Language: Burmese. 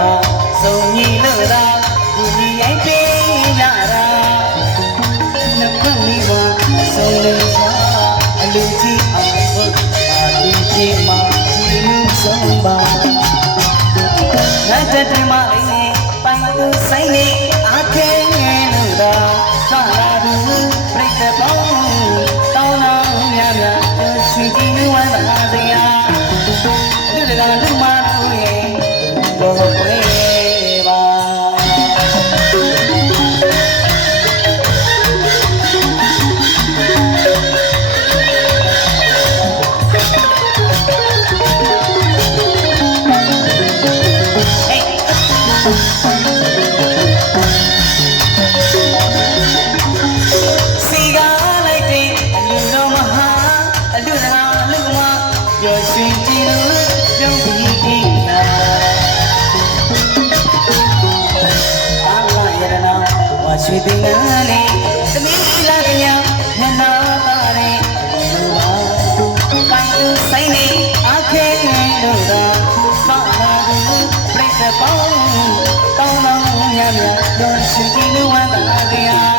သာစုံညီလို့သာဒီဒီရိုက်ပေးလာတာနှစ်ဖက်မိဘစုံလို့သာအလူကြီးအောင်ဖို့အလူကြီးမှာဒီမှုဆုံးပါငါတက်တယ်မလေးပိုင်သူဆိုင်နေအခဲငယ်လို့သာခါလာဘူးပြိတ္တပေါင်းတောင်းတော်များများရွှေကြည်ဝမ်းသာစရာလူတွေကလူမ စီကားလိုက်တဲ့အလူတော်မဟာအလူဟာလူမပျော်ရွှင်ကြည်လို့ပြုံးပြီးဒီနာအာလာရတနာဝါရှိတဲ့ငန်းလေးသမီးလာကညာညနာပါတဲ့လူမကိုင်းသူဆိုင်နေအခဲလို့သာ ဆက်ပေါင်းတောင်းတောင်းရမြလွန်ရှင်ကြီးဝမ်းသာကြရာ